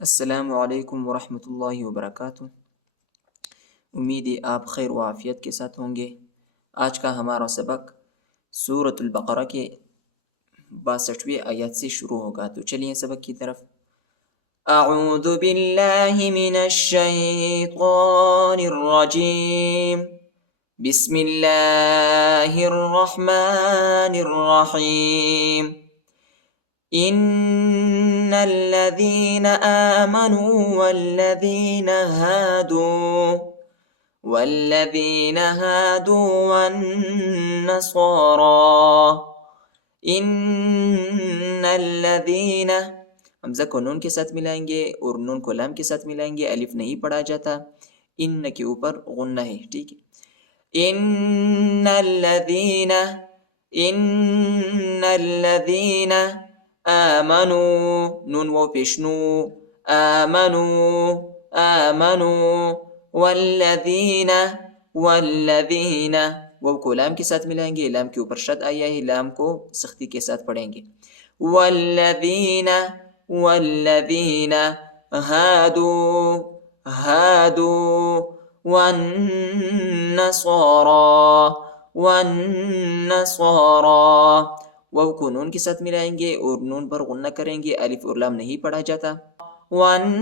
السلام علیکم ورحمۃ اللہ وبرکاتہ۔ امید ہے آپ خیر و عافیت کے ساتھ ہوں گے۔ آج کا ہمارا سبق سورۃ البقرہ کے 62ویں آیت سے شروع ہوگا، تو چلیے سبق کی طرف۔ اعوذ باللہ من الشیطان الرجیم، بسم اللہ الرحمن الرحیم۔ ان الذين آمنوا والذين هادوا والنصارى ان الذين حمزہ کو نون کے ساتھ ملائیں گے اور نون کو لام کے ساتھ ملائیں گے، الف نہیں پڑھا جاتا، ان کے اوپر غنہ ہے، ٹھیک ہے۔ ان الذين آمنوا نون و پیشنو آمنوا والذین وہ کو لام کے ساتھ ملائیں گے، لام کے اوپر شد آیا ہے، لام کو سختی کے ساتھ پڑھیں گے۔ والذین ہادوا والنصارى واو کو نون کے ساتھ ملائیں گے اور نون پر غنہ کریں گے، الف اور لام نہیں پڑھا جاتا۔ والنصارى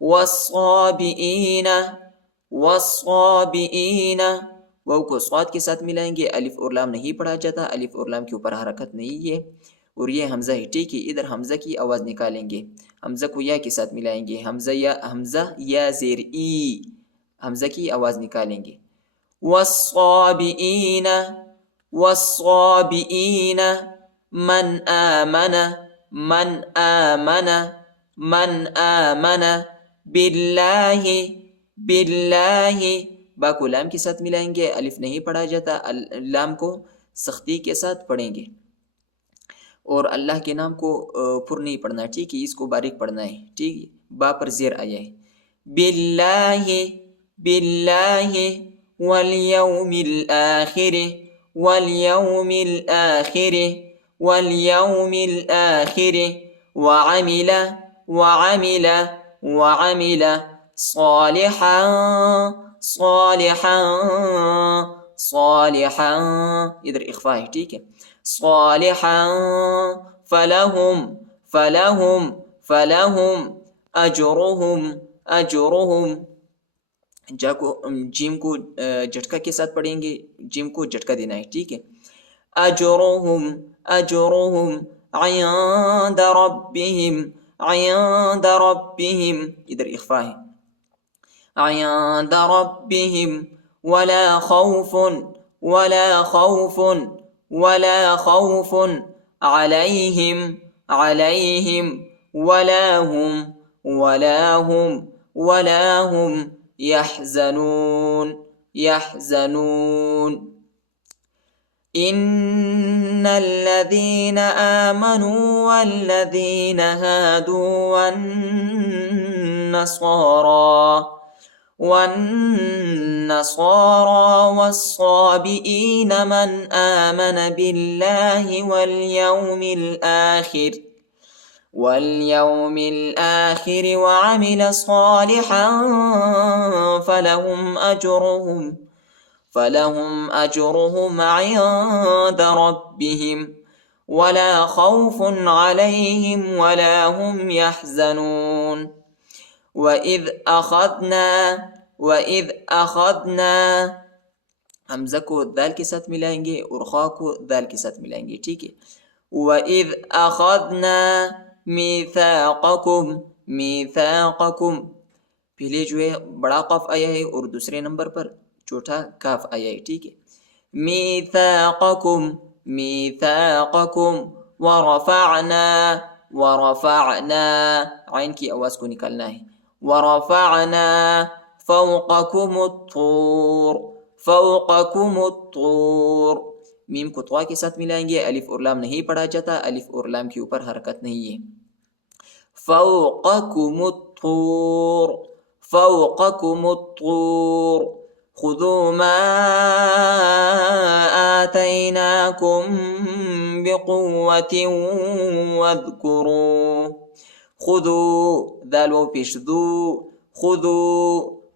والصابئین واو کو صاد کے ساتھ ملائیں گے، الف اور لام نہیں پڑھا جاتا، الف اور لام کے اوپر حرکت نہیں ہے، اور یہ حمزہ ہے، ٹھیک ہے۔ ادھر حمزہ کی آواز نکالیں گے، حمزہ کو یا کے ساتھ ملائیں گے، حمزہ یا زیر ای، حمزہ کی آواز نکالیں گے۔ والصابئین من آمن باللہ با کو لام کے ساتھ ملائیں گے، الف نہیں پڑھا جاتا، لام کو سختی کے ساتھ پڑھیں گے، اور اللہ کے نام کو پر نہیں پڑھنا، ٹھیک ہے، اس کو باریک پڑھنا ہے، ٹھیک ہے۔ با پر زیر آیا ہے۔ باللہ والیوم الآخر وعمل صالحا ادھر اخفاء ہے، ٹھیک ہے۔ صالحا فلہم اجرہم جیم کو جھٹکا کے ساتھ پڑھیں گے، جیم کو جھٹکا دینا ہے، ٹھیک ہے۔ اجرہم عند ربہم ادھر اخفاء ہے، عند ربہم ولا خوف علیہم ولا هم يحزنون ان الذين آمنوا والذين هادوا والنصارى والصابئين من آمن بالله واليوم الآخر وعمل صالحا فلهم أجرهم عند ربهم ولا خوف عليهم ولا هم يحزنون وَإِذْ أَخَذْنَا حمزہ کو دال کے ساتھ ملائیں گے اور خا کو دال کے ساتھ ملائیں گے، ٹھیک ہے۔ وَإِذْ أَخَذْنَا مِيثَاقَكُمْ پہلے جو ہے بڑا قاف آیا ہے اور دوسرے نمبر پر چھوٹا کاف آیا ہے، ٹھیک ہے۔ مِيثَاقَكُمْ ورفعنا عین کی آواز کو نکالنا ہے۔ ورفعنا فوقكم الطور میم کو طوا کے ساتھ ملائیں گے، الف اور لام نہیں پڑھا جاتا، الف اور لام کے اوپر حرکت نہیں ہے۔ فوقكم الطور خذوا ما آتيناكم بقوة واذكروا. خذوا ذال واو پیش ذو.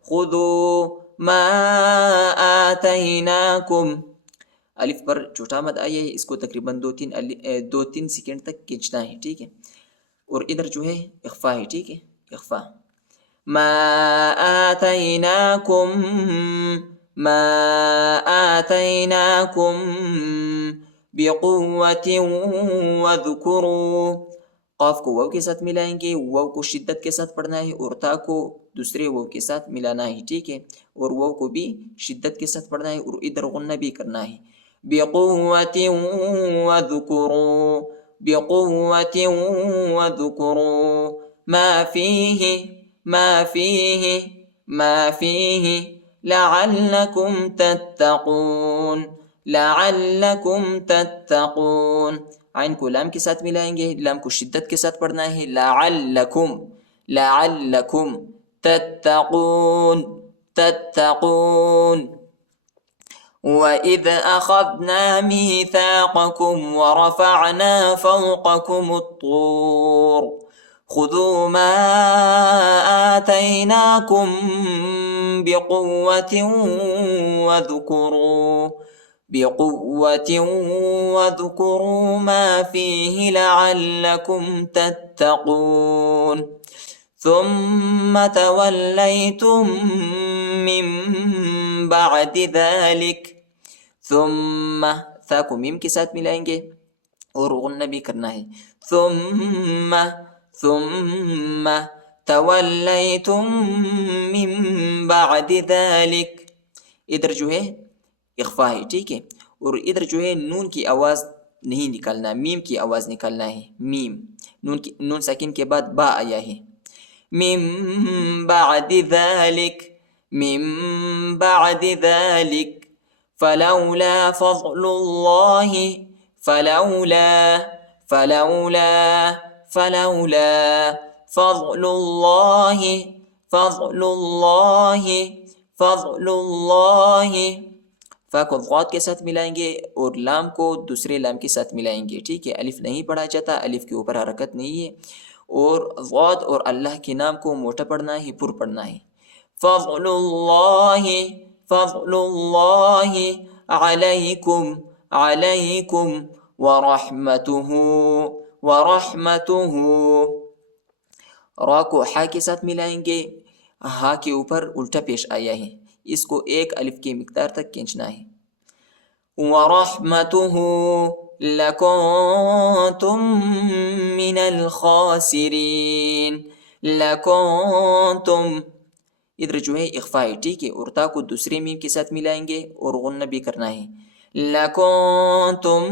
خذوا ما آتيناكم. الف پر چھوٹا مد آیا ہے، اس کو تقریباً 2-3 سیکنڈ تک کھینچنا ہے، ٹھیک ہے. اور ادھر جو ہے اخفا ہے، ٹھیک ہے، اخفا. ما آتيناكم بقوة واذكروا. قاف کو واو کے ساتھ ملائیں گے، واو کو شدت کے ساتھ پڑھنا ہے، اور تا کو دوسرے واو کے ساتھ ملانا ہے، ٹھیک ہے. اور واو کو بھی شدت کے ساتھ پڑھنا ہے، اور ادھر غنہ بھی کرنا ہے. بقوة واذكروا. بقوة واذكروا ما فيه لعلكم تتقون. عین کو لام کے ساتھ ملائیں گے، لام کو شدت کے ساتھ پڑھنا ہے. لعلكم تتقون. وَإِذْ أَخَذْنَا مِيثَاقَكُمْ وَرَفَعْنَا فَوْقَكُمُ الطُّورَ خُذُوا مَا آتَيْنَاكُمْ بِقُوَّةٍ وَاذْكُرُوا مَا فِيهِ لَعَلَّكُمْ تَتَّقُونَ. ثُمَّ تَوَلَّيْتُمْ مِنْ بعد ذلك. ثم تھا کو میم کے ساتھ ملائیں گے اور غنہ بھی کرنا ہے. ثم تولیتم من بعد ذلك. ادھر جو ہے اخفا ہے، ٹھیک ہے. اور ادھر جو ہے نون کی آواز نہیں نکالنا، میم کی آواز نکالنا ہے. میم نون ساکن کے بعد با آیا ہے. من بعد ذلك فلولا فضل الله فا کو ضاد کے ساتھ ملائیں گے اور لام کو دوسرے لام کے ساتھ ملائیں گے، ٹھیک ہے. الف نہیں پڑھا جاتا، الف کے اوپر حرکت نہیں ہے. اور ضاد اور اللہ کے نام کو موٹا پڑھنا ہے، پر پڑھنا ہے. فضل اللہ علیکم ورحمتہ. را کو ہا کے ساتھ ملائیں گے، ہا کے اوپر الٹا پیش آیا ہے، اس کو ایک الف کی مقدار تک کھینچنا ہے. ورحمتہ لکنتم من الخاسرین. لکنتم ادھر جو ہے اخفا ہے، ٹھیک ہے. اور تا کو دوسرے میم کے ساتھ ملائیں گے اور غنہ بھی کرنا ہے. لکنتم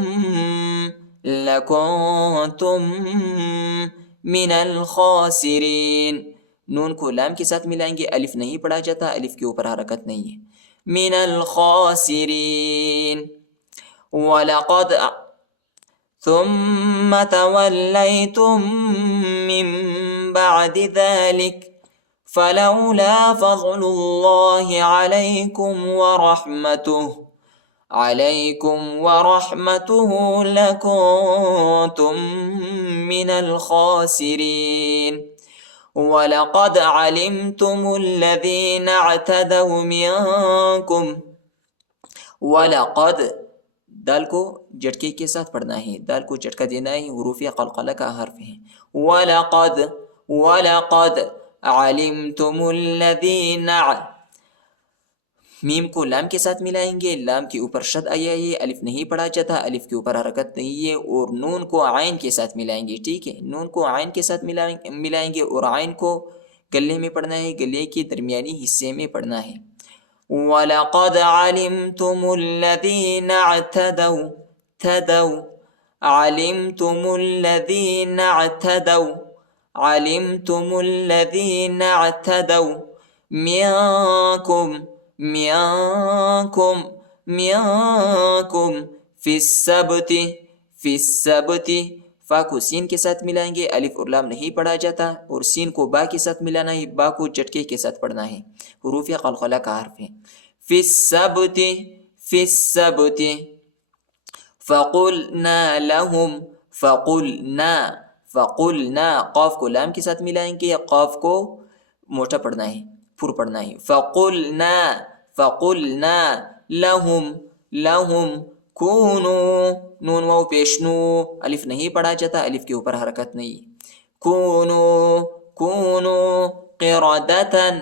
من الخاسرین. نون کو لام کے ساتھ ملائیں گے، الف نہیں پڑھا جاتا، الف کے اوپر حرکت نہیں ہے. من الخاسرین. وَلَقَدْ ثُمَّ تَوَلَّيْتُم مِّن بَعْدِ ذَلِكَ فَلَوْلَا فَضْلُ اللَّهِ عَلَيْكُمْ وَرَحْمَتُهُ لَكُنتُم مِّنَ الْخَاسِرِينَ. وَلَقَدْ عَلِمْتُمُ الَّذِينَ اعْتَدَوْا مِنكُمْ. وَلَقَدْ دال کو جھٹکے کے ساتھ پڑھنا ہے، دال کو جھٹکا دینا ہے، حروف قلقلہ کا حرف ہے. وَلَقَدْ عَلِمْتُمُ الَّذِينَ. میم کو لام کے ساتھ ملائیں گے، لام کے اوپر شد آیا ہے، الف نہیں پڑھا جاتا، الف کے اوپر حرکت نہیں ہے. اور نون کو عین کے ساتھ ملائیں گے، ٹھیک ہے. نون کو عین کے ساتھ ملائیں گے اور عین کو گلے میں پڑھنا ہے، گلے کے درمیانی حصے میں پڑھنا ہے. وَلَقَدْ عَلِمْتُمُ الَّذِينَ اعْتَدَوْا منکم فی السبت. فا کو سین کے ساتھ ملائیں گے، الف اور لام نہیں پڑھا جاتا، اور سین کو با کے ساتھ ملانا ہے، با کو جھٹکے کے ساتھ پڑھنا ہے، حروف قلقلہ کا حرف ہے. في السبت في السبت فقلنا لهم فقلنا قاف کو لام کے ساتھ ملائیں گے، قاف کو موٹا پڑھنا ہے، پر پڑھنا ہے. فقلنا لهم کونو، نون واو پیشنو، الف نہیں پڑھا جاتا، الف کے اوپر حرکت نہیں. کونو قردتن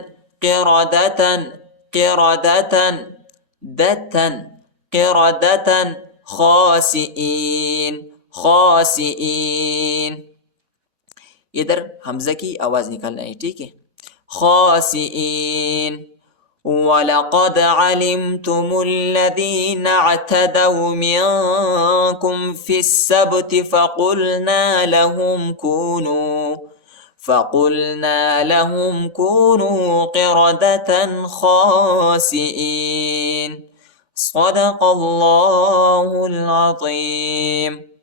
قردتن خاسئین. ادھر حمزہ کی آواز نکالنا ہے، ٹھیک ہے. خاسئین. وَلَقَدْ عَلِمْتُمُ الَّذِينَ اعْتَدَوْا مِنْكُمْ فِي السَّبْتِ فَقُلْنَا لَهُمْ كُونُوا قِرَدَةً خَاسِئِينَ. صدق اللہ العظیم.